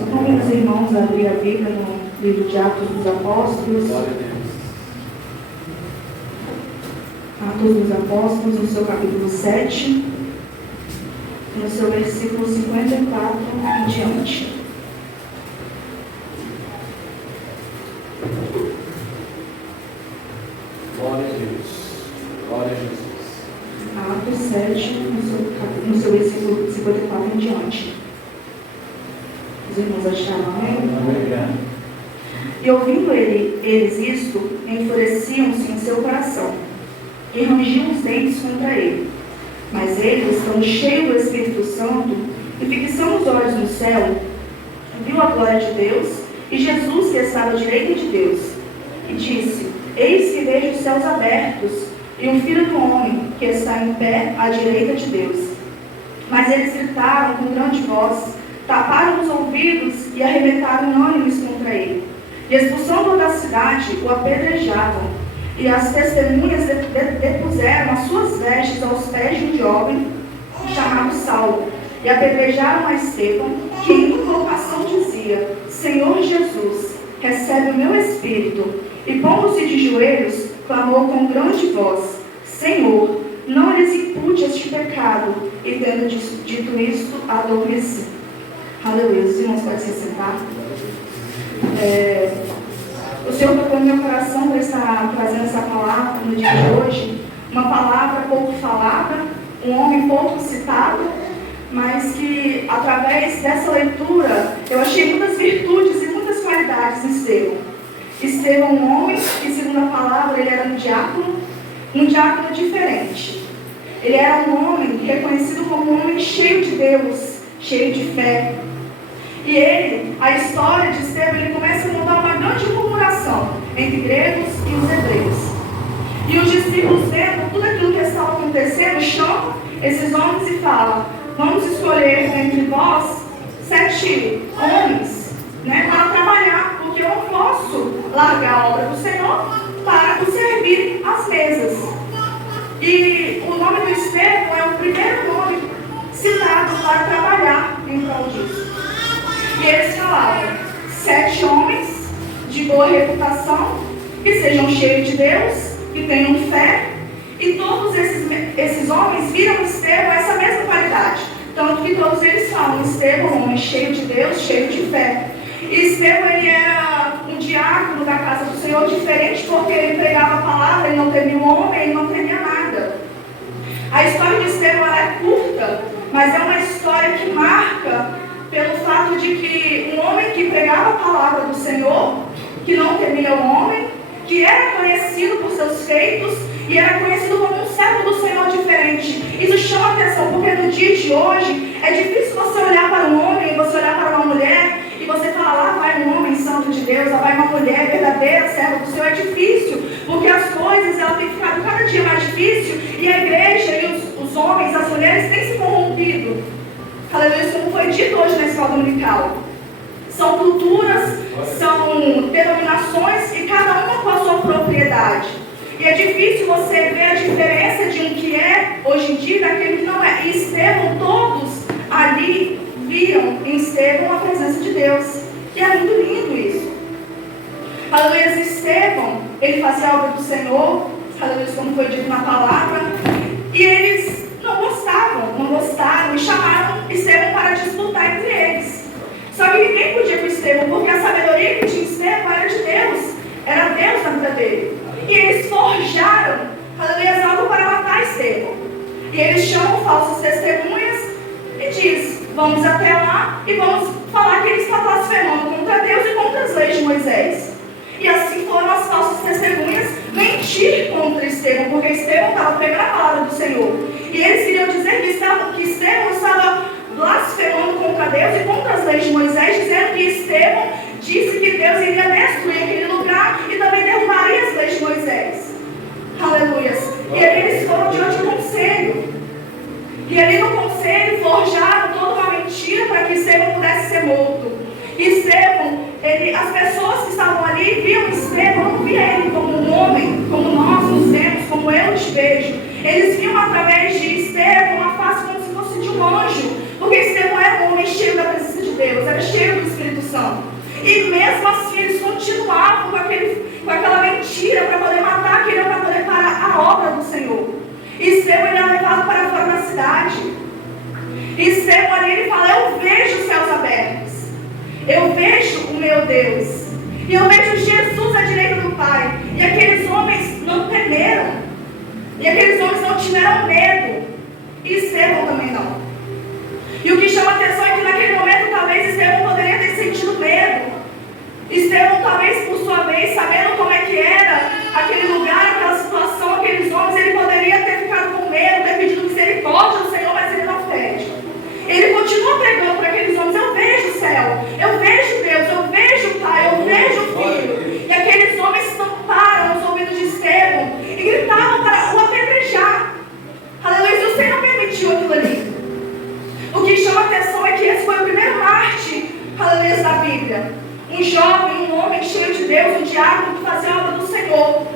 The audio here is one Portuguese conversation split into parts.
Eu convido os irmãos a abrir a Bíblia no livro de Atos dos Apóstolos. Atos dos Apóstolos, no seu capítulo 7, no seu versículo 54 em diante. Glória a Deus. Glória a Jesus. Atos 7, no seu versículo 54 em diante. Os irmãos acharam, amém? E ouvindo eles isto, enfureciam-se em seu coração, e rangiam os dentes contra ele. Mas ele, estando cheio do Espírito Santo, e fixando os olhos no céu, viu a glória de Deus, e Jesus que estava à direita de Deus, e disse: Eis que vejo os céus abertos, e o Filho do Homem, que está em pé à direita de Deus. Mas eles gritaram com grande voz, taparam os ouvidos e arrebentaram unânimes contra ele. E expulsando-o da cidade, o apedrejavam. E as testemunhas depuseram as suas vestes aos pés de um jovem chamado Saulo. E apedrejaram a Estevão, que em invocação dizia: Senhor Jesus, recebe o meu espírito. E pondo-se de joelhos, clamou com grande voz: Senhor, não lhes impute este pecado. E tendo dito isto, adormeci. Aleluia. Os irmãos podem se sentar. O Senhor tocou no meu coração para estar trazendo essa palavra no dia de hoje. Uma palavra pouco falada, um homem pouco citado, mas que através dessa leitura eu achei muitas virtudes e muitas qualidades em Estevão. Estevão, um homem que, segundo a palavra, ele era um diácono diferente. Ele era um homem reconhecido como um homem cheio de Deus, cheio de fé. E ele, a história de Estevão, ele começa a montar uma grande murmuração entre gregos e os hebreus. E os discípulos, vendo tudo aquilo que estava acontecendo, chamam esses homens e falam: vamos escolher entre vós 7 homens, para trabalhar, porque eu não posso largar a obra do Senhor para o servir às mesas. E o nome do Estevão é o primeiro nome citado para trabalhar em prol disso. E eles falavam: 7 homens de boa reputação, que sejam cheios de Deus, que tenham fé. E todos esses homens viram Estevão essa mesma qualidade. Tanto que todos eles falam: Estevão, um homem cheio de Deus, cheio de fé. E Estevão, ele era um diácono da casa do Senhor, diferente, porque ele pregava a palavra, ele não temia o homem, ele não temia nada. A história de Estevão é curta, mas é uma história que marca pelo fato de que um homem que pregava a palavra do Senhor, que não temia o homem, que era conhecido por seus feitos e era conhecido como um servo do Senhor diferente. Isso chama atenção, porque no dia de hoje é difícil você olhar para um homem, você olhar para uma mulher e você falar: lá vai um homem santo de Deus, lá vai uma mulher verdadeira, serva do Senhor. É difícil, porque as coisas elas têm ficado cada dia mais difícil e a igreja e os homens, as mulheres têm se corrompido. Aleluia, como foi dito hoje na escola dominical. São culturas, são denominações e cada uma com a sua propriedade. E é difícil você ver a diferença de um que é hoje em dia e daquele que não é. E Estevão, todos ali viam em Estevão a presença de Deus. E é muito lindo isso. Aleluia, Estevão, ele fazia a obra do Senhor, aleluia, como foi dito na palavra. E eles não gostaram e chamaram Estevão para disputar entre eles. Só que ninguém podia com Estevão, porque a sabedoria que tinha Estevão era de Deus, era Deus na vida dele. E eles forjaram, aleluia, algo para matar Estevão. E eles chamam falsas testemunhas e diz: vamos até lá e vamos falar que ele está blasfemando contra Deus e contra as leis de Moisés. E assim foram as falsas testemunhas mentir contra Estevão, porque Estevão estava pegando a palavra do Senhor. E eles queriam dizer que Estevão estava blasfemando contra Deus e contra as leis de Moisés, dizendo que Estevão disse que Deus iria destruir aquele lugar e também derrubaria as leis de Moisés. Aleluia. E ali eles foram diante do conselho. E ali no conselho forjaram toda uma mentira para que Estevão pudesse ser morto. E Estevão, as pessoas que estavam ali viam Estevão, não via ele como um homem, como nós nos vemos, como eu te vejo. Eles viam através de Estevão uma face como se fosse de um anjo, porque Estevão era um homem cheio da presença de Deus, era cheio do Espírito E mesmo assim eles continuavam com aquela mentira para poder matar aquele, para poder parar a obra do Senhor. E Estevão ele é levado para fora da cidade. E Estevão ali ele fala: eu vejo os céus abertos, eu vejo o meu Deus, e eu vejo Jesus à direita do Pai. E aqueles homens não temeram, e aqueles homens não tiveram medo, e Estevão também não. E o que chama a atenção é que naquele momento talvez Estevão poderia ter sentido medo. Estevão talvez por sua vez, sabendo como é que era aquele lugar, aquela situação, aqueles homens, ele poderia ter ficado com medo, ter pedido misericórdia ao Senhor, mas ele não pede. Ele continua pregando para aqueles homens: eu vejo o céu, eu vejo Deus, eu vejo o Pai, eu vejo o Filho. E aqueles homens tamparam os ouvidos de Estevão e gritavam para o apedrejar. Aleluia, e o Senhor permitiu aquilo ali. O que chama a atenção é que esse foi o primeiro mártir, aleluia, da Bíblia. Um jovem, um homem cheio de Deus, um diácono que fazia a obra do Senhor.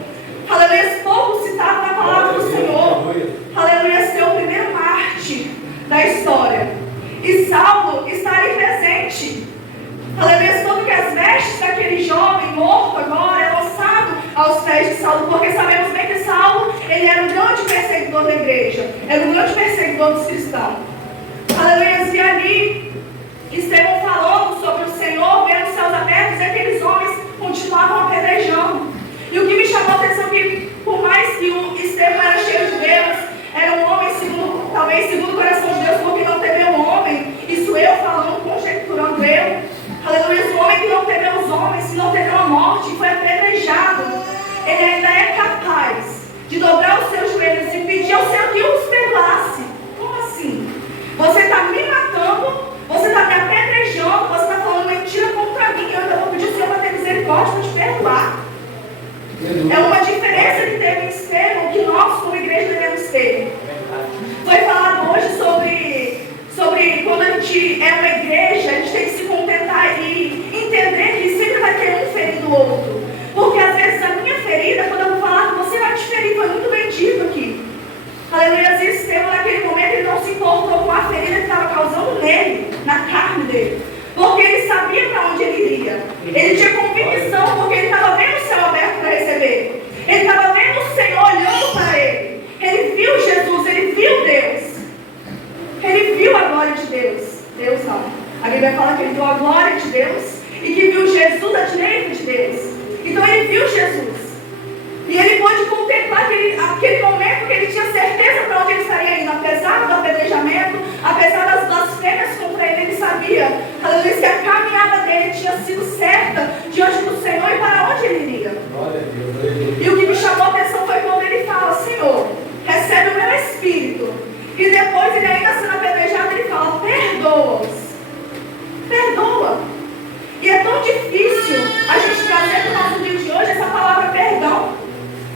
Aleluia, pouco citado na palavra do Senhor. Aleluia, esse é o primeiro mártir da história. E Saulo está ali presente. Aleluia, tanto que as vestes daquele jovem morto agora é lançado aos pés de Saulo, porque sabemos bem que Saulo, ele era um grande perseguidor da igreja, era um grande perseguidor dos cristãos. Aleluia, e ali Estevão falando sobre o Senhor, vendo os céus abertos, e aqueles homens continuavam apedrejando. E o que me chamou a atenção é que, por mais que o Estevão era cheio de Deus, era um homem talvez segundo o coração de Deus, porque não temeu o homem. Isso eu falando, conjecturando eu. Aleluia, um homem que não temeu os homens, que não temeu a morte, e foi apedrejado. Ele ainda é capaz de dobrar os seus joelhos e pedir ao Senhor que os perdoasse. Como assim? Você está me matando, você está me apedrejando, você está falando mentira contra mim, e eu ainda vou pedir ao Senhor para ter misericórdia, para te perdoar. É uma diferença que teve em Estevão, que nós como igreja devemos ter. Foi falado hoje sobre quando a gente é uma igreja, a gente tem que se contentar e entender que sempre vai ter um ferindo o outro. Porque às vezes a minha ferida, quando eu vou falar, você vai te ferir, foi muito bem dito aqui. Aleluia, e Estevão naquele momento ele não se importou com a ferida que estava causando nele, na carne dele. Porque ele sabia para onde ele iria. Ele tinha convicção, porque ele estava vendo o céu aberto para receber. Ele estava vendo o Senhor olhando para ele. Ele viu Jesus, ele viu Deus. Ele viu a glória de Deus. Deus não. A Bíblia fala que ele viu a glória de Deus e que viu Jesus à direita de Deus. Então ele viu Jesus. E ele pôde contemplar aquele momento que ele tinha certeza para onde ele estaria indo. Apesar do apedrejamento, apesar das blasfêmias contra ele, ele sabia, aleluia, que a caminhada dele tinha sido certa diante do Senhor e para onde ele iria. E o que me chamou a atenção foi quando ele fala: Senhor, recebe o meu espírito. E depois ele ainda sendo apedrejado, ele fala: perdoa-os. Perdoa. E é tão difícil a gente trazer para o nosso dia de hoje essa palavra perdão.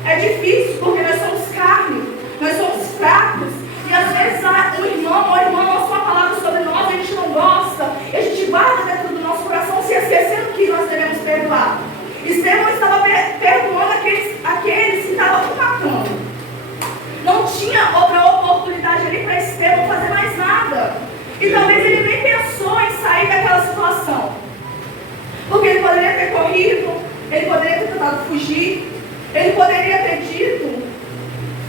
É difícil porque nós somos carne, nós somos fracos. E às vezes um irmão ou uma irmã lança uma palavra sobre nós, a gente não gosta, e a gente guarda dentro do nosso coração, se esquecendo que nós devemos perdoar. Estevão estava perdoando aqueles que estavam matando. Não tinha outra oportunidade ali para Estevão fazer mais nada. E talvez ele nem pensou em sair daquela situação. Porque ele poderia ter corrido, ele poderia ter tentado fugir, ele poderia ter dito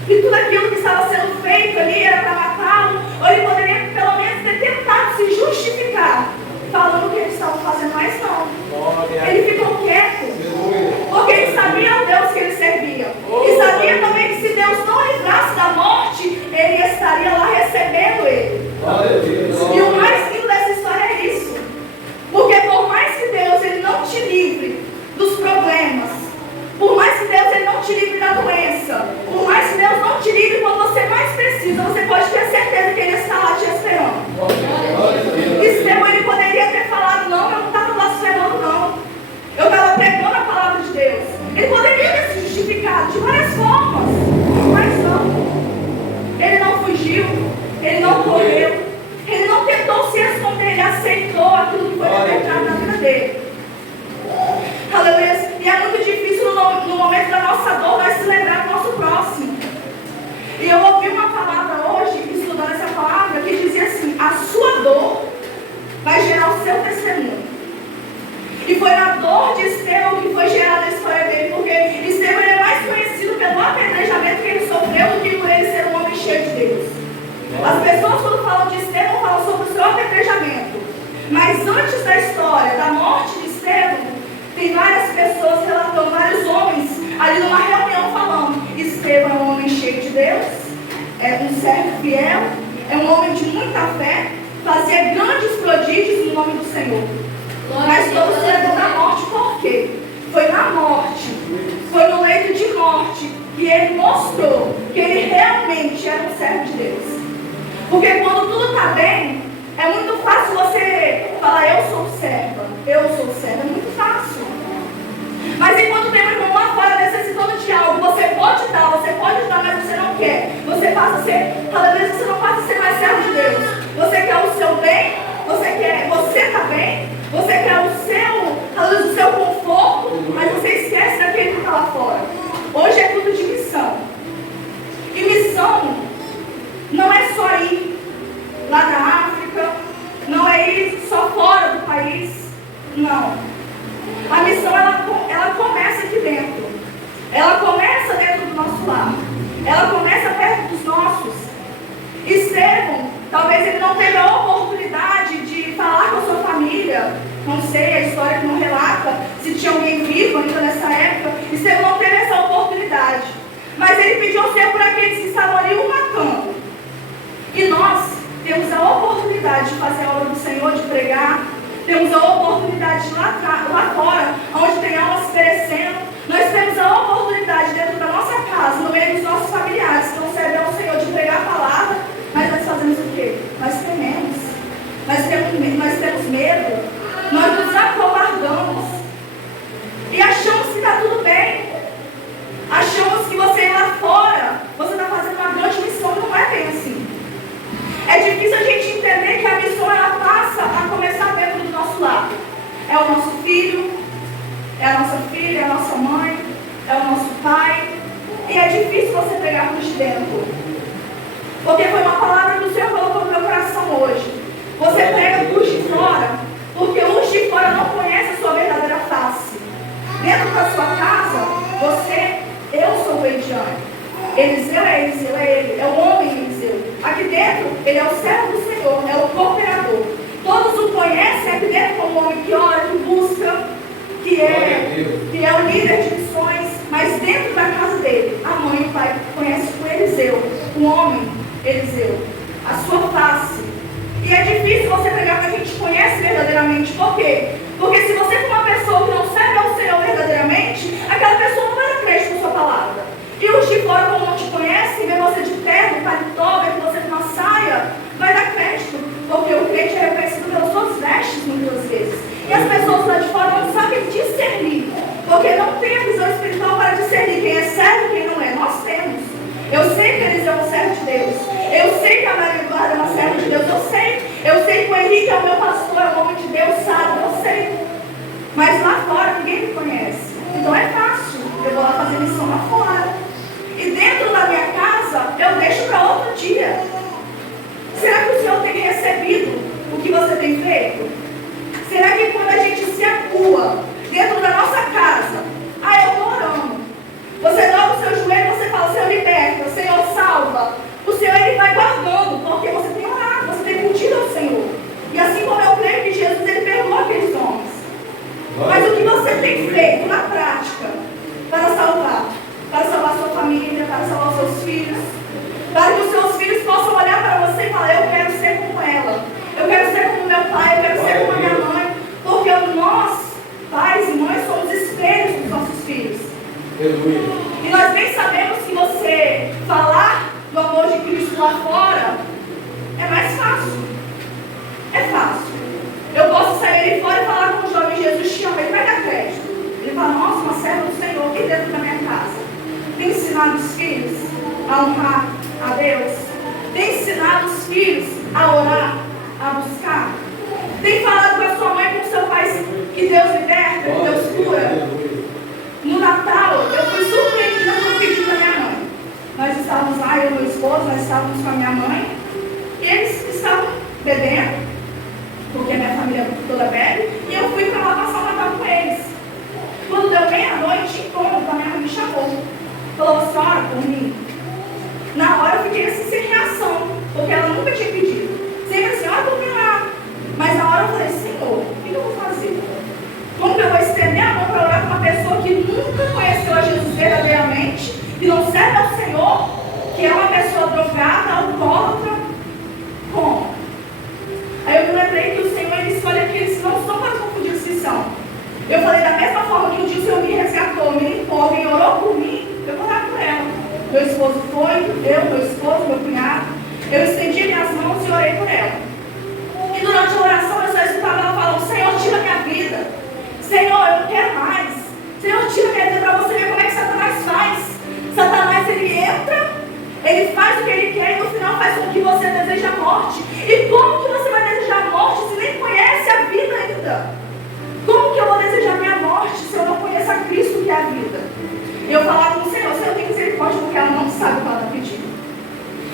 que tudo aquilo que estava sendo feito ali era para matá-lo, ou ele poderia pelo menos ter tentado se justificar, falando o que eles estavam fazendo, mas não. Ele ficou quieto, porque ele sabia o Deus que ele servia, e sabia também que se Deus não livrasse da morte, ele estaria lá recebendo ele. E o mais lindo dessa história é isso, porque por mais que Deus ele não te livre dos problemas, por mais que Deus ele não te livre da doença, por mais que Deus não te livre quando você mais precisa, você pode ter certeza que Ele está lá te esperando. Estevão ele poderia ter falado: não, eu não estava dor de Estevão que foi gerada na história dele, porque Estevão é mais conhecido pelo apedrejamento que ele sofreu do que por ele ser um homem cheio de Deus. As pessoas, quando falam de Estevão, falam sobre o seu apedrejamento. Mas antes da história da morte de Estevão, tem várias pessoas relatando, vários homens ali numa reunião falando: Estevão é um homem cheio de Deus, é um servo fiel, é um homem de muita fé, fazia grandes prodígios no nome do Senhor. Mas todos levou na morte. Por quê? Foi na morte, foi no leito de morte que ele mostrou que ele realmente era um servo de Deus. Porque quando tudo está bem, é muito fácil você falar: eu sou serva, é muito fácil. Mas enquanto tem um irmão lá fora necessitando de algo, você pode dar, mas você não quer. Você passa a ser, cada vez você não passa a ser mais servo de Deus. Você quer o seu bem, você está bem, você quer o seu conforto, mas você esquece daquele que está lá fora. Hoje é tudo de missão. E missão não é só ir lá na África, não é ir só fora do país, não. A missão, ela começa aqui dentro. Ela começa dentro do nosso lar. Ela começa perto dos nossos. Estevão, talvez ele não teve a oportunidade de falar com a sua família. Não sei, a história que não relata se tinha alguém vivo ainda nessa época. Estevão não teve essa oportunidade. Mas ele pediu ao Senhor por aqueles que estavam ali o matando. E nós temos a oportunidade de fazer a obra do Senhor, de pregar. Temos a oportunidade de lá fora, onde tem almas perecendo. Nós temos a oportunidade dentro da nossa casa, no meio dos nossos familiares, que não servem ao Senhor, de pregar a palavra. Mas nós fazemos o quê? Nós tememos. Nós temos medo. Nós nos acovardamos. E achamos que está tudo bem. Achamos que você lá fora, você está fazendo uma grande missão. Não é bem assim. É difícil a gente entender que a missão, ela passa a começar dentro do nosso lar. É o nosso filho, é a nossa filha, é a nossa mãe, é o nosso pai. E é difícil você pegar por de dentro. Porque foi uma palavra que o Senhor colocou no meu coração hoje. Você prega por de fora, porque os de fora não conhecem a sua verdadeira face. Dentro da sua casa, eu sou o Ediane. Eliseu é Eliseu, é ele, é o homem Eliseu. Aqui dentro, ele é o servo do Senhor, é o cooperador. Todos o conhecem aqui dentro como homem que ora, que busca, que é o líder de missões. Mas dentro da casa dele, a mãe e o pai conhecem o Eliseu, o homem Eliseu, a sua face. E é difícil você pregar para quem te conhece verdadeiramente. Por quê? Porque se você for uma pessoa que não serve ao Senhor verdadeiramente, aquela pessoa não vai dar crédito na sua palavra. E os de fora, como não te conhecem, vê você de terno, paletó, vê você com uma saia, vai dar crédito. Porque o crente é reconhecido pelas suas vestes muitas vezes. E as pessoas lá de fora não sabem discernir. Porque não tem a visão espiritual para discernir quem é servo e quem não é. Nós temos. Eu sei que eles são um servo de Deus. Eu sei que a Maria Eduarda é uma serva de Deus. Eu sei que o Henrique é o meu pastor, é um homem de Deus, sabe? Eu sei. Mas lá fora ninguém me conhece. Então é fácil. Eu vou lá fazer missão lá fora. E dentro da minha casa, eu deixo para outro dia. Será que o Senhor tem recebido o que você tem feito? Será que quando a gente se acua dentro da nossa casa, eu estou orando. Você dobra o seu joelho e você fala: Senhor, liberta, Senhor, salva. O Senhor, Ele vai guardando, porque você tem orado, você tem curtido ao Senhor. E assim como eu creio que Jesus, Ele perdoa aqueles homens. Mas o que você tem feito na prática para salvar? Para salvar sua família, para salvar seus filhos, para que os seus filhos possam olhar para você e falar: eu quero ser como ela, eu quero ser como meu pai, eu quero ser como a minha mãe. Porque nós, pais e mães, somos espelhos dos nossos filhos. E nós bem sabemos que você falar do amor de Cristo lá fora é mais fácil. É fácil. Eu posso sair ali fora e falar com o jovem: Jesus te ama, ele vai dar crédito. Ele fala: nossa, uma serva do Senhor aqui dentro da minha casa. Tem ensinado os filhos a honrar a Deus? Tem ensinado os filhos a orar, a buscar? Tem falado com a sua mãe e com o seu pai que Deus liberta, que Deus cura? No Natal, eu fui surpreendida com o pedido da minha mãe. Nós estávamos lá, eu e meu esposo, nós estávamos com a minha mãe, e eles estavam bebendo, porque a minha família toda bebe, e eu fui para lá passar o Natal com eles. Eu falei, da mesma forma que um dia o Senhor me resgatou, me limpou, alguém orou por mim, eu vou orar por ela. Meu esposo foi, meu esposo, meu cunhado, eu estendi minhas mãos e orei por ela. E durante a oração eu só escutava ela falando, Senhor, tira minha vida. Senhor, eu não quero mais. Senhor, tira minha vida, para você ver como é que Satanás faz. Satanás, ele entra, ele faz o que ele quer e no final faz com que você deseje a morte. E como que você vai desejar a morte se nem conhece a vida ainda? Como que eu vou desejar a minha morte se eu não conheço a Cristo que é a vida? E eu falava com o Senhor, Senhor, tem misericórdia porque ela não sabe o que ela está pedindo.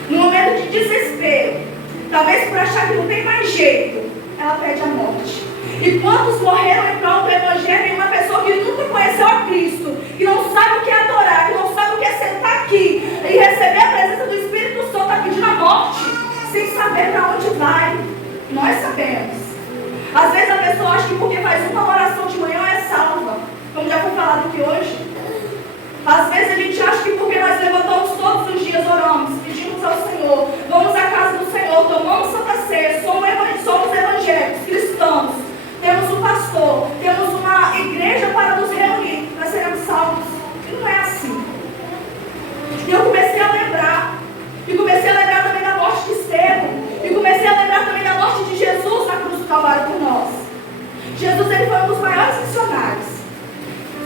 No momento de desespero, talvez por achar que não tem mais jeito, ela pede a morte. E quantos morreram em prol do Evangelho em uma pessoa que nunca conheceu a Cristo, que não sabe o que é adorar, que não sabe o que é sentar aqui e receber a presença do Espírito Santo, está pedindo a morte, sem saber para onde vai. Nós sabemos. Às vezes a pessoa acha que porque faz uma oração de manhã é salva, como já foi falado aqui hoje. Às vezes a gente acha que porque nós levantamos todos os dias, oramos, pedimos ao Senhor, vamos à casa do Senhor, tomamos Santa Ceia, somos evangélicos, cristãos, temos um pastor, temos uma igreja para nos reunir, para sermos salvos. E não é assim. E eu comecei a lembrar, também da morte de Estevão, e comecei a lembrar também da morte de Jesus na cruz do Calvário por nós. Jesus, ele foi um dos maiores missionários.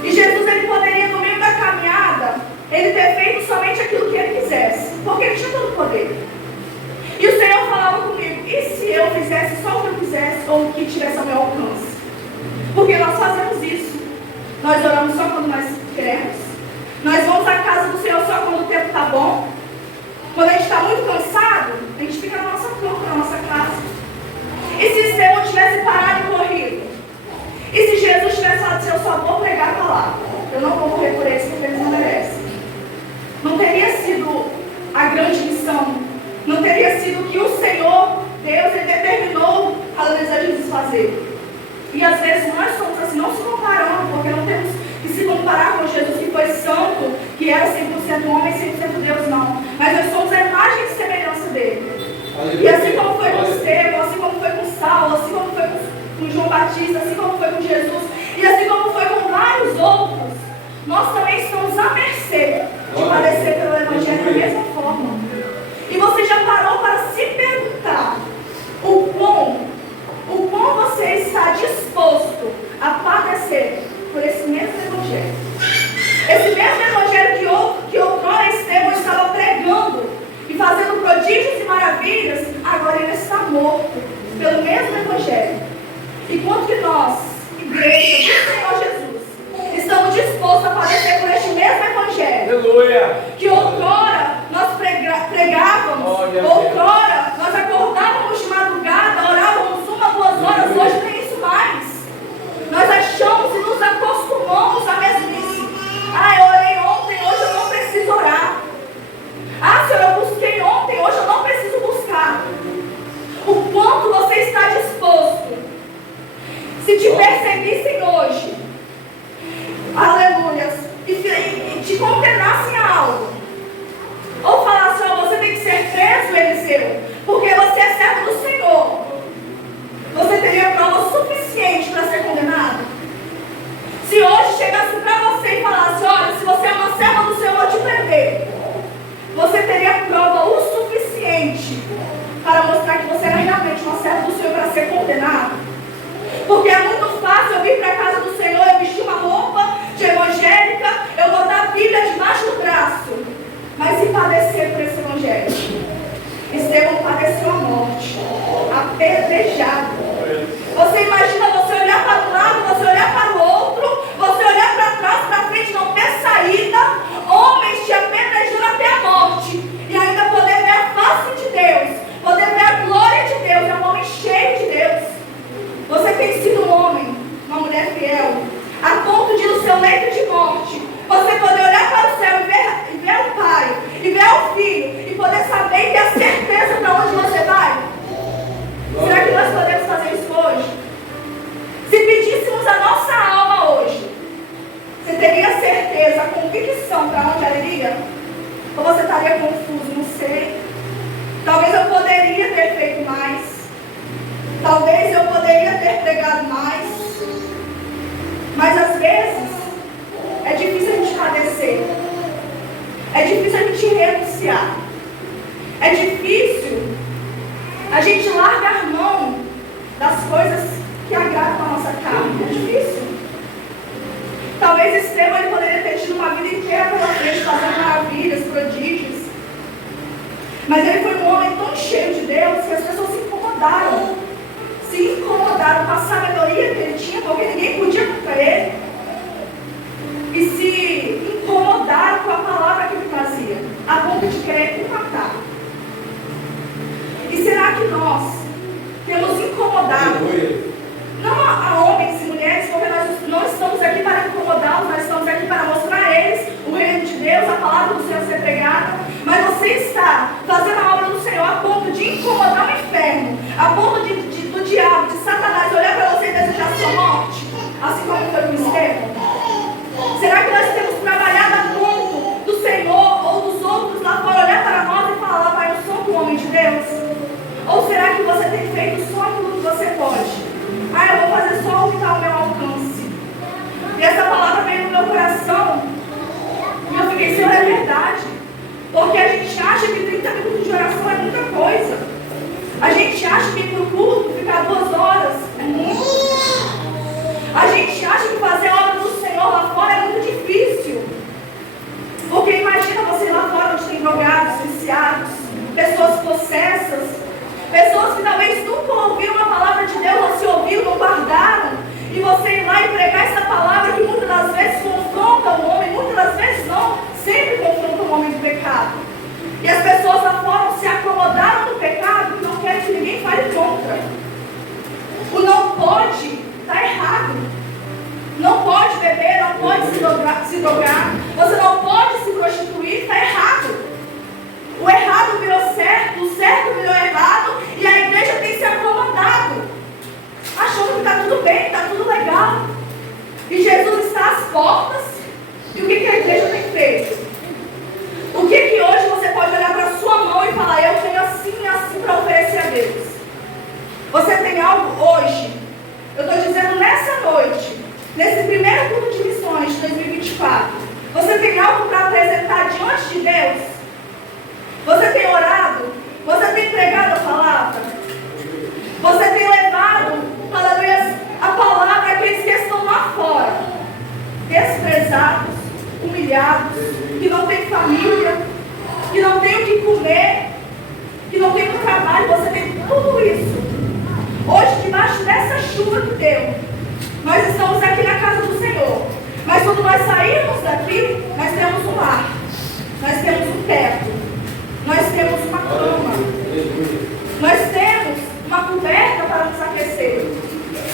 E Jesus, ele poderia, no meio da caminhada, ele ter feito somente aquilo que ele quisesse, porque ele tinha todo o poder. E o Senhor falava comigo, e se eu fizesse só o que eu quisesse, ou o que tivesse ao meu alcance? Porque nós fazemos isso. Nós oramos só quando nós queremos. Nós vamos à casa do Senhor só quando o tempo está bom. Quando a gente está muito cansado, a gente fica na nossa cama, na nossa casa. E se Estevão tivesse parado e corrido? E se Jesus tivesse falado assim, eu só vou pregar a palavra, eu não vou morrer por eles porque eles não merecem? Não teria sido a grande missão, não teria sido o que o Senhor, Deus, ele determinou a Jesus fazer. E às vezes nós somos assim, não se comparando, porque não temos que se comparar com Jesus que foi santo, que era 100% homem e 100% Deus, não. Mas nós somos a imagem e semelhança dele. E assim como foi com Estevão, assim como foi com Saulo, assim como foi com João Batista, assim como foi com Jesus, e assim como foi com vários outros, nós também estamos à mercê de padecer pelo Evangelho da mesma forma. E você já parou para se perguntar o quão você está disposto a padecer por esse mesmo Evangelho? Esse mesmo Evangelho que outrora Estevão estava pregando e fazendo prodígios e maravilhas, agora ele está morto pelo mesmo Evangelho. E quanto que nós, igreja do Senhor Jesus, estamos dispostos a padecer por este mesmo Evangelho? Aleluia! Que outrora nós pregávamos, outrora nós acordávamos de madrugada, orávamos 1, 2 horas, hoje nem isso mais. Nós achamos e nos acostumamos à mesmice. Ah, eu orei ontem, hoje eu não preciso orar. Ah, Senhor, eu busquei ontem, hoje eu não preciso buscar. O quanto você está disposto? Se te perseguissem hoje, aleluia, e te condenassem a algo, ou falassem, ó, você tem que ser preso, Eliseu, porque você é servo do Senhor, você teria prova suficiente para ser condenado? Se hoje chegasse para você e falasse, olha, se você é uma serva do Senhor, eu vou te prender, você teria prova o suficiente para mostrar que você era realmente uma serva do Senhor para ser condenado? Porque é muito fácil eu vir para a casa do Senhor, eu vestir uma roupa de evangélica, eu botar a Bíblia debaixo do braço. Mas e padecer por esse Evangelho? Estevão padeceu a morte, apedrejado. Você imagina você olhar para um lado, você olhar para o outro, você olhar para trás, para frente, não ter saída, homens te apedrejando até a morte, e ainda poder ver a face de Deus, poder ver a glória de Deus, é um homem cheio de Deus. Você tem sido um homem, uma mulher fiel, a ponto de no seu leito de morte, você poder olhar para o céu e ver o Pai, e ver o Filho, e poder saber e ter a certeza para onde você vai? Será que nós podemos fazer isso hoje? Se pedíssemos a nossa alma hoje, você teria certeza, a convicção para onde ela iria? Ou você estaria confuso? Não sei. Talvez eu poderia ter feito mais. Talvez eu poderia ter pregado mais. Estevão, ele poderia ter tido uma vida inteira pela frente, fazendo maravilhas, prodígios. Mas ele foi um homem tão cheio de Deus que as pessoas se incomodaram com a sabedoria que ele tinha, porque ninguém podia contra ele. E se incomodaram com a palavra que ele trazia, a ponto de querer o matar. E será que nós temos incomodado, não a homens e mulheres, porque nós não estamos aqui para incomodá-los, nós estamos aqui para mostrar a eles o reino de Deus, a palavra do Senhor ser pregada, mas você está fazendo a obra do Senhor a ponto de incomodar o inferno, a ponto do diabo, de Satanás olhar para você e desejar sua morte, assim como foi com Estevão? Será que nós temos trabalhado a ponto do Senhor ou dos outros lá fora olhar para nós e falar, Pai, eu sou um homem de Deus? Ou será que você tem feito só aquilo que você pode? Eu vou fazer só o que está ao meu alcance. E essa palavra veio no meu coração e eu fiquei, Senhor, é verdade. Porque a gente acha que 30 minutos de oração é muita coisa. A gente acha que ir para o culto, ficar 2 horas, é muito. A gente acha que fazer a obra do Senhor lá fora é muito difícil. Porque imagina você ir lá fora onde tem drogados, viciados, pessoas possessas, pessoas que talvez nunca ouviram a palavra de Deus, ou se ouviram, não guardaram, e você ir lá e pregar essa palavra que muitas das vezes confronta o homem, muitas das vezes não, sempre confronta o homem do pecado. E as pessoas lá fora se acomodaram no pecado e não querem que ninguém fale contra. O não pode está errado. Não pode beber, não pode se drogar, você não pode se prostituir, está errado. O errado virou certo, o certo virou errado, e a igreja tem se acomodado, achando que está tudo bem, está tudo legal. E Jesus está às portas, e o que a igreja tem feito? O que hoje você pode olhar para a sua mão e falar, eu tenho assim e assim para oferecer a Deus? Você tem algo hoje? Eu estou dizendo nessa noite, nesse primeiro culto de missões de 2024, você tem algo para apresentar diante de Deus? Você tem orado? Você tem pregado a palavra? Você tem levado, aleluia, a palavra àqueles que estão lá fora, desprezados, humilhados, que não têm família, que não têm o que comer, que não têm um trabalho? Você tem tudo isso. Hoje, debaixo dessa chuva que deu, nós estamos aqui na casa do Senhor. Mas quando nós sairmos daqui, nós temos um lar, nós temos um teto, nós temos uma cama, nós temos uma coberta para nos aquecer.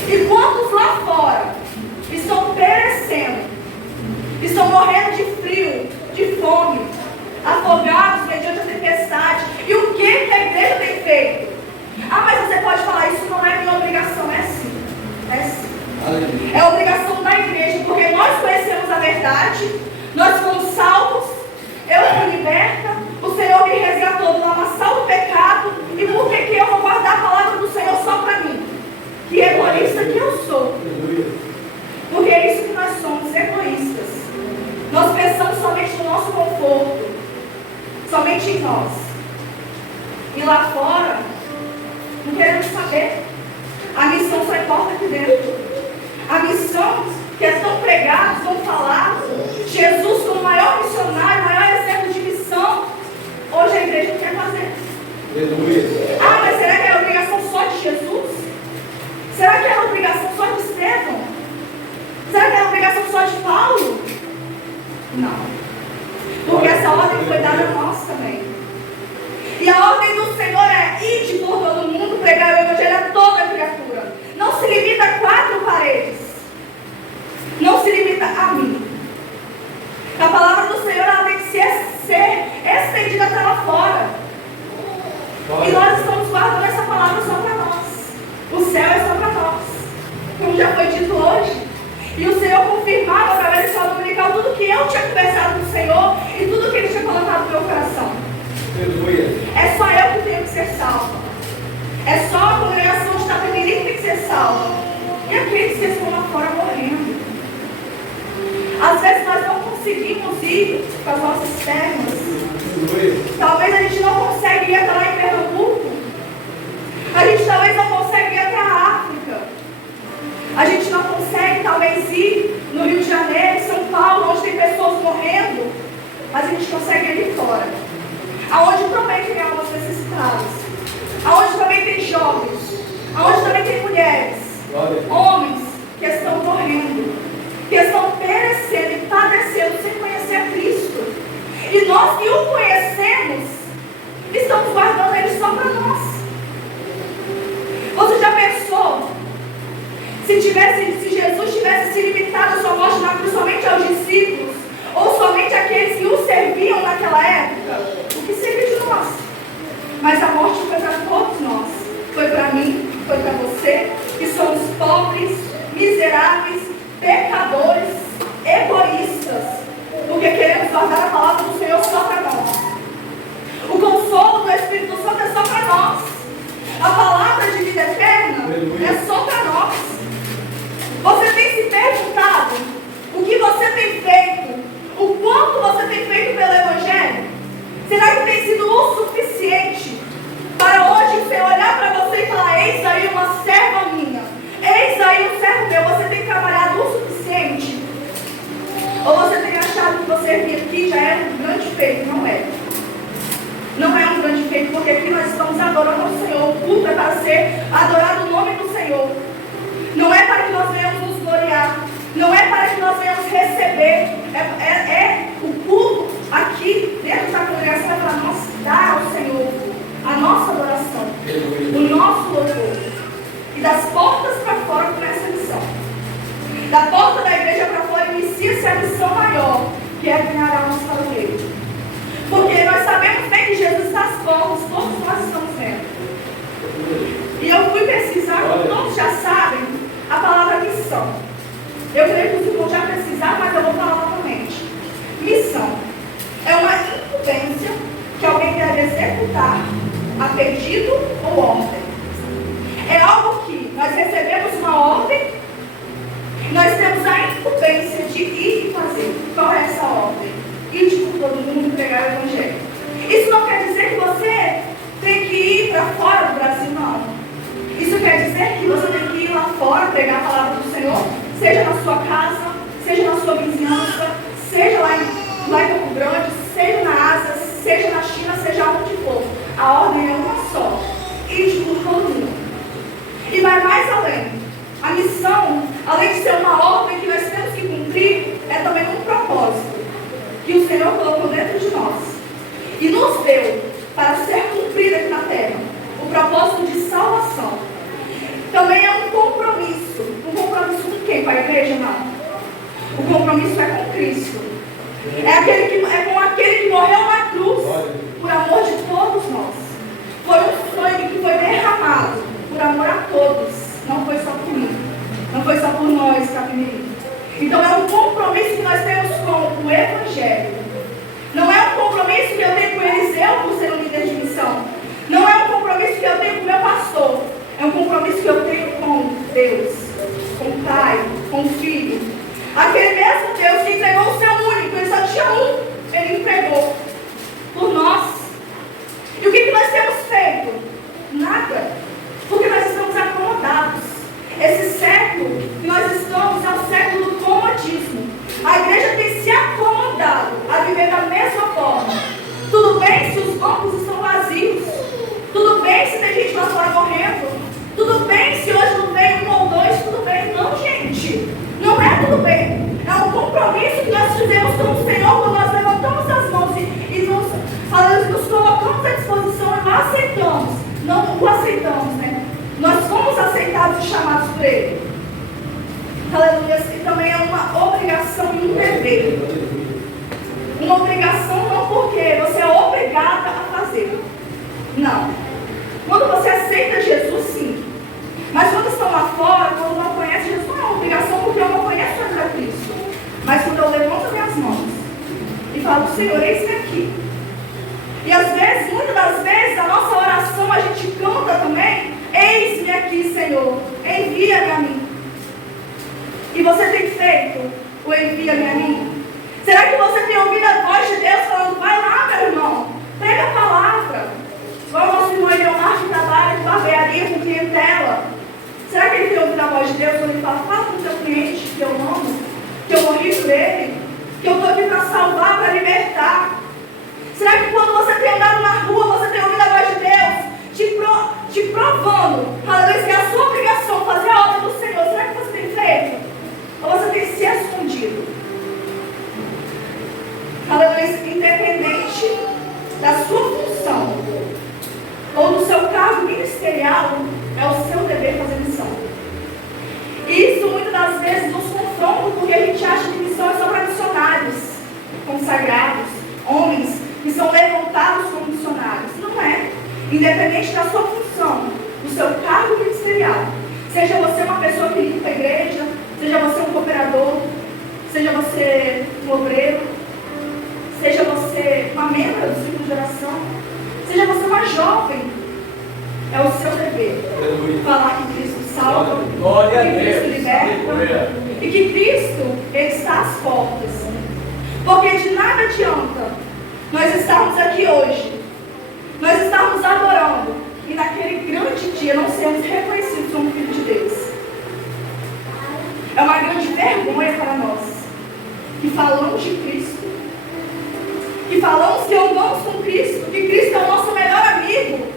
E quantos lá fora estão perecendo, estão morrendo de frio, de fome, afogados mediante a tempestade? E o que a igreja tem feito? Mas você pode falar, isso não é minha obrigação. É sim, é sim. É obrigação da igreja, porque nós conhecemos a verdade, nós fomos salvos, eu fui liberta, o Senhor me resgatou do lamaçal do pecado, e por que eu vou guardar a palavra do Senhor só para mim? Que egoísta que eu sou. Porque é isso que nós somos, egoístas. Nós pensamos somente no nosso conforto, somente em nós. E lá fora, não queremos saber. A missão só importa aqui dentro. A missão que é tão pregada, tão falada, Jesus como maior missionário, maior exemplo de missão, hoje a igreja não quer fazer. Mas será que é a obrigação só de Jesus? Será que é a obrigação só de Estevão? Será que é a obrigação só de Paulo? Não. Porque essa ordem foi dada a nós também. E a ordem do Senhor é: ide por todo mundo, pregar o evangelho a toda criatura. Não se limita a 4 paredes. Não se limita a mim. A palavra do Senhor, ela tem que ser estendida até lá fora. E nós estamos guardando essa palavra só para nós. O céu é só para nós, como já foi dito hoje. E o Senhor confirmava através da escola dominical tudo que eu tinha conversado com o Senhor e tudo que Ele tinha colocado no meu coração. É só eu que tenho que ser salvo. É só a congregação de Itapemirim que tem que ser salva. E aqueles que estão lá fora morrendo. Às vezes nós não conseguimos ir para as nossas terras. Talvez a gente não consiga ir até lá em Pernambuco. A gente talvez não consiga ir até a África. A gente não consegue talvez ir no Rio de Janeiro, em São Paulo. morrendo, que estão perecendo e padecendo sem conhecer a Cristo. E nós que o conhecemos, estamos guardando Ele só para nós. Você já pensou? Se Jesus tivesse se limitado a sua morte na cruz somente aos discípulos, ou somente àqueles que o serviam naquela época, o que seria de nós? Mas a morte foi para todos nós. Foi para mim, foi para você, que somos pobres, miseráveis, pecadores, egoístas, porque queremos guardar a palavra do Senhor só para nós. O consolo do Espírito Santo é só para nós. A palavra de vida eterna é só para nós. Você tem se perguntado o que você tem feito, o quanto você tem feito pelo Evangelho? Será que tem sido o suficiente para hoje você olhar para você e falar: eis aí uma serva minha, eis aí um servo meu? Você tem trabalhado o suficiente? Ou você tem achado que você vir aqui já é um grande feito? Não é. Não é um grande feito, porque aqui nós estamos adorando ao Senhor. O culto é para ser adorado o nome do Senhor. Não é para que nós venhamos nos gloriar. Não é para que nós venhamos receber. O culto aqui dentro da congregação é para nós dar ao Senhor a nossa adoração, o nosso louvor. E das portas para fora começa a missão. Da porta da igreja para fora inicia-se a missão maior, que é ganhar almas para o reino. Porque nós sabemos bem que Jesus está às portas, todos nós estamos vendo. E eu fui pesquisar, como todos já sabem, a palavra missão. Eu creio que os irmãos já pesquisaram, mas eu vou falar novamente. Missão é uma incumbência que alguém deve executar a pedido ou ordem. É algo que nós recebemos uma ordem, nós temos a incumbência de ir e fazer. Qual é essa ordem? Ir por todo mundo pregar o Evangelho. Isso não quer dizer que você tem que ir para fora do Brasil, não. Isso quer dizer que você tem que ir lá fora pregar a palavra do Senhor, seja na sua casa, seja na sua vizinhança, seja lá em Campo Grande, seja na Ásia, seja na China, seja onde for. A ordem é uma só: ir por todo mundo. E vai mais além. A missão, além de ser uma ordem que nós temos que cumprir, é também um propósito que o Senhor colocou dentro de nós e nos deu para ser cumprido aqui na terra. O propósito de salvação também é um compromisso. Um compromisso com quem? Com a igreja? Não. O compromisso é com Cristo. É com aquele que morreu na cruz por amor de todos nós. Foi um sangue que foi derramado por amor a todos. Não foi só por mim. Não foi só por nós, Capimirim. Então é um compromisso que nós temos com o Evangelho. Não é um compromisso que eu tenho com Eliseu por ser um líder de missão. Não é um compromisso que eu tenho com o meu pastor. É um compromisso que eu tenho com Deus, com o Pai, com o Filho. Aquele mesmo Deus que entregou o seu único, ele só tinha um, ele entregou por nós. E o que nós temos feito? Nada. Porque nós estamos acomodados. Esse século que nós estamos é o século do comodismo. A igreja tem se acomodado a viver da mesma forma. Tudo bem se os bancos estão vazios. Tudo bem se tem gente lá fora morrendo. Tudo bem se hoje não vem um ou dois. Tudo bem. Não, gente. Não é tudo bem. É um compromisso que nós fizemos com o Senhor quando nós levantamos as mãos e nos colocamos à disposição e nós aceitamos. Não o aceitamos, né? Nós fomos aceitados e chamados por Ele. Aleluia. E também é uma obrigação e um dever. Uma obrigação não porque você é obrigada a fazer. Não. Quando você aceita Jesus, sim. Mas quando estão lá fora, quando não conhece Jesus, não é uma obrigação porque eu não conheço ainda Cristo. Mas quando eu levanto minhas mãos e falo: Senhor, eis-me aqui. E às vezes, muitas das vezes, a nossa oração a gente canta também: eis-me aqui, Senhor, envia-me a mim. E você tem feito o envia-me a mim? Será que você tem ouvido a voz de Deus falando: vai lá, meu irmão, prega a palavra? Igual o nosso irmão Eliomar que trabalha de barbearia com clientela. Será que ele tem ouvido a voz de Deus quando ele fala: fala com o teu cliente que eu amo, que eu morri por ele, que eu estou aqui para salvar, para libertar? Será que quando você tem andado na rua, você tem ouvido a voz de Deus te provando, aleluia, que é a sua obrigação fazer a obra do Senhor? Será que você tem feito? Ou você contigo. Aleluia, independente da sua função ou do seu cargo ministerial, é o seu dever fazer missão. E isso muitas das vezes nos confronta, porque a gente acha que missão é só para missionários consagrados, homens que são levantados como missionários. Não é. Independente da sua função, do seu cargo ministerial, seja você uma pessoa que limpa a igreja, seja você um cooperador, seja você um obreiro, seja você uma membro do ciclo de oração, seja você uma jovem, é o seu dever falar que Cristo salva, que Cristo liberta e que Cristo Ele está às portas. Porque de nada adianta nós estarmos aqui hoje, nós estarmos adorando e naquele grande dia não sermos reconhecidos como filhos de Deus. É uma grande vergonha para nós que falamos de Cristo, que falamos que andamos com Cristo, que Cristo é o nosso melhor amigo,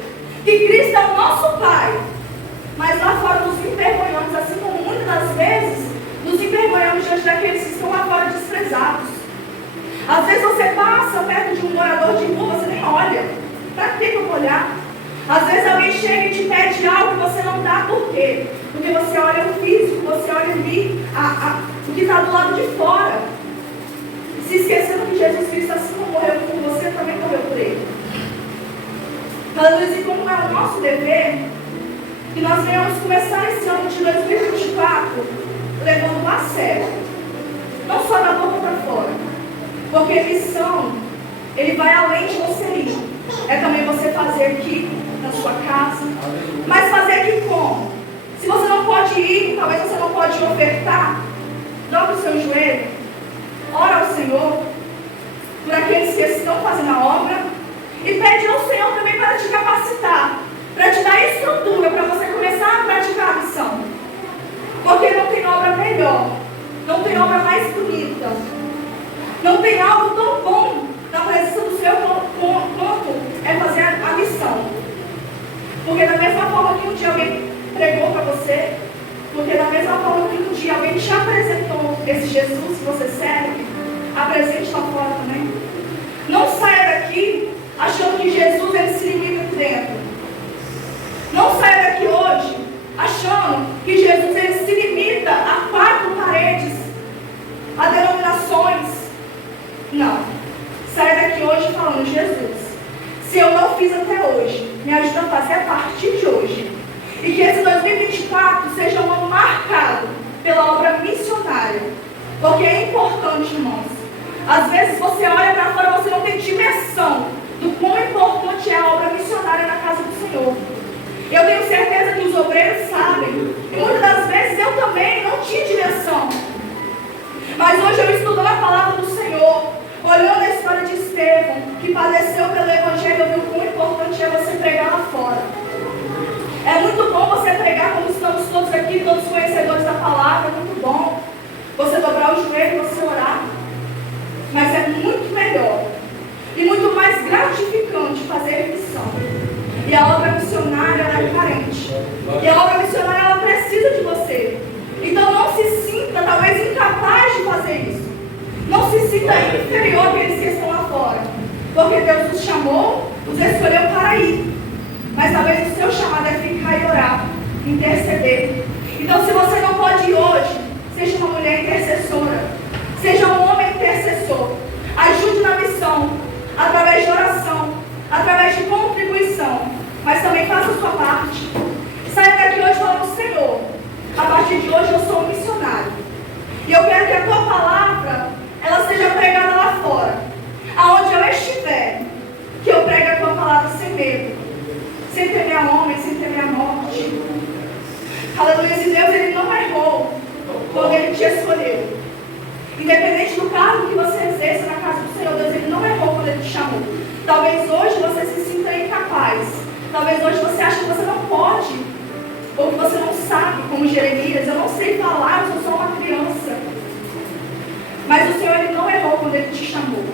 que Cristo é o nosso Pai, mas lá fora nos envergonhamos, assim como muitas das vezes nos envergonhamos diante daqueles que estão lá fora desprezados. Às vezes você passa perto de um morador de rua, você nem olha. Para que eu vou olhar? Às vezes alguém chega e te pede algo que você não dá. Por quê? Porque você olha o físico, você olha ali o que está do lado de fora, se esquecendo que Jesus Cristo, assim como morreu por você, também morreu por ele. Aleluia, e como é o nosso dever, que nós venhamos começar esse ano de 2024 levando a sério, não só da boca para fora, porque missão, ele vai além de você ir, é também você fazer aqui na sua casa, mas fazer aqui como? Se você não pode ir, talvez você não pode ofertar, dobra o seu joelho, ora ao Senhor por aqueles que estão fazendo a obra e pede ao Senhor também para te capacitar, para te dar estrutura para você começar a praticar a missão, porque não tem obra melhor, não tem obra mais bonita, não tem algo tão bom na presença do Senhor quanto é fazer a missão. Porque da mesma forma que um dia alguém pregou para você, porque da mesma forma que um dia alguém te apresentou esse Jesus que você serve, apresente lá fora também. Não saia daqui achando que Jesus ele se limita aqui dentro. Não saia daqui hoje achando que Jesus ele se limita a 4 paredes, a denominações. Não. Saia daqui hoje falando, Jesus, se eu não fiz até hoje, me ajuda a fazer a partir de hoje. E que esse 2024 seja um ano marcado pela obra missionária. Porque é importante, irmãos. Às vezes você olha para fora e você não tem dimensão do quão importante é a obra missionária na casa do Senhor. Eu tenho certeza que os obreiros sabem. E muitas das vezes eu também não tinha dimensão. Mas hoje eu estudando a palavra do Senhor, olhando a história de Estevão, que padeceu pelo Evangelho, eu vi o quão importante é você pregar lá fora. É muito bom você pregar, como estamos todos aqui, todos conhecedores da palavra, é muito bom. Você dobrar o joelho, você orar. Mas é muito melhor e muito mais gratificante fazer missão. E a obra missionária ela é carente. E a obra missionária ela precisa de você. Então não se sinta talvez incapaz de fazer isso. Não se sinta inferior àqueles que estão lá fora. Porque Deus os chamou, os escolheu para ir. Mas talvez o seu chamado é ficar e orar, interceder. Então se você não pode ir hoje, seja uma mulher intercessora, seja um homem intercessor. Ajude na missão, através de oração, através de contribuição. Mas também faça a sua parte. Saia daqui hoje falando, Senhor, a partir de hoje eu sou um missionário. E eu quero que a tua palavra, ela seja pregada lá fora. Aonde eu estiver, que eu pregue a tua palavra sem medo. Sem temer a homem, sem temer a morte. Aleluia. E Deus, Ele não errou quando Ele te escolheu. Independente do cargo que você exerça na casa do Senhor, Deus, Ele não errou quando Ele te chamou. Talvez hoje você se sinta incapaz. Talvez hoje você ache que você não pode. Ou que você não sabe, como Jeremias, eu não sei falar, eu sou só uma criança. Mas o Senhor, Ele não errou quando Ele te chamou.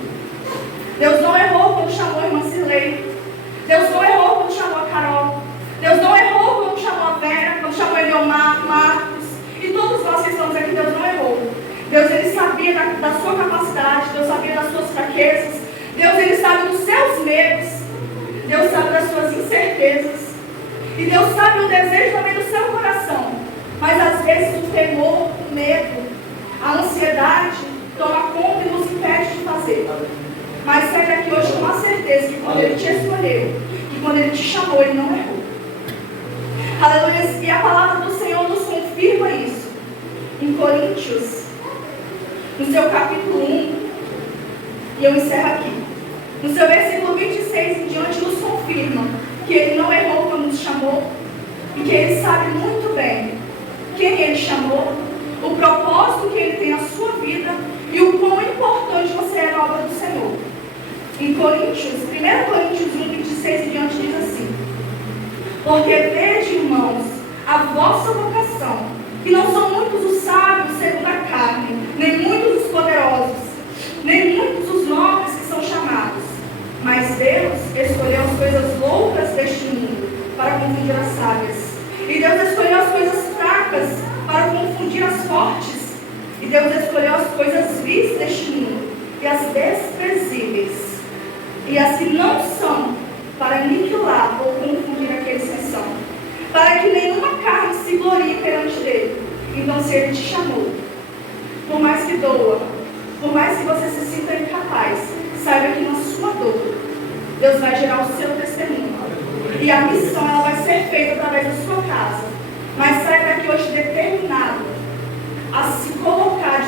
Deus não errou quando chamou a irmã Cirlei. Deus não errou quando chamou a Carol. Deus não errou quando chamou a Vera, quando chamou Eliomar, Marcos. E todos nós que estamos aqui, Deus não errou. Deus, Ele sabia sabia das suas fraquezas. Deus, Ele sabe dos seus medos. Deus sabe das suas incertezas. E Deus sabe o desejo também do seu coração. Mas às vezes o temor, o medo, a ansiedade toma conta e nos impede de fazer. Mas sai daqui hoje com a certeza que quando Ele te escolheu, que quando Ele te chamou, Ele não errou. Aleluia. E a palavra do Senhor nos confirma isso. Em Coríntios, no seu capítulo 1, e eu encerro aqui. No seu versículo 26 em diante, nos confirma que Ele não errou quando nos chamou e que Ele sabe muito bem quem Ele chamou, o propósito que Ele tem na sua vida e o quão importante você é na obra do Senhor. Em Coríntios, 1 Coríntios 1, 26 em diante diz assim: porque vede, irmãos, a vossa vocação, que não são muitos os sábios segundo a carne, nem muitos os poderosos, nem muitos os nobres que são chamados. Mas Deus escolheu as coisas loucas deste mundo para confundir as sábias. E Deus escolheu as coisas fracas para confundir as fortes. E Deus escolheu as coisas vis deste mundo e as desprezíveis e as que não são, para aniquilar ou confundir aqueles que são, para que nenhuma carne se glorie perante dele. Então, se Ele te chamou, por mais que doa, por mais que você se sinta incapaz, saiba que na sua dor, Deus vai gerar o seu testemunho. E a missão, ela vai ser feita através da sua casa. Mas saia daqui hoje determinado a se colocar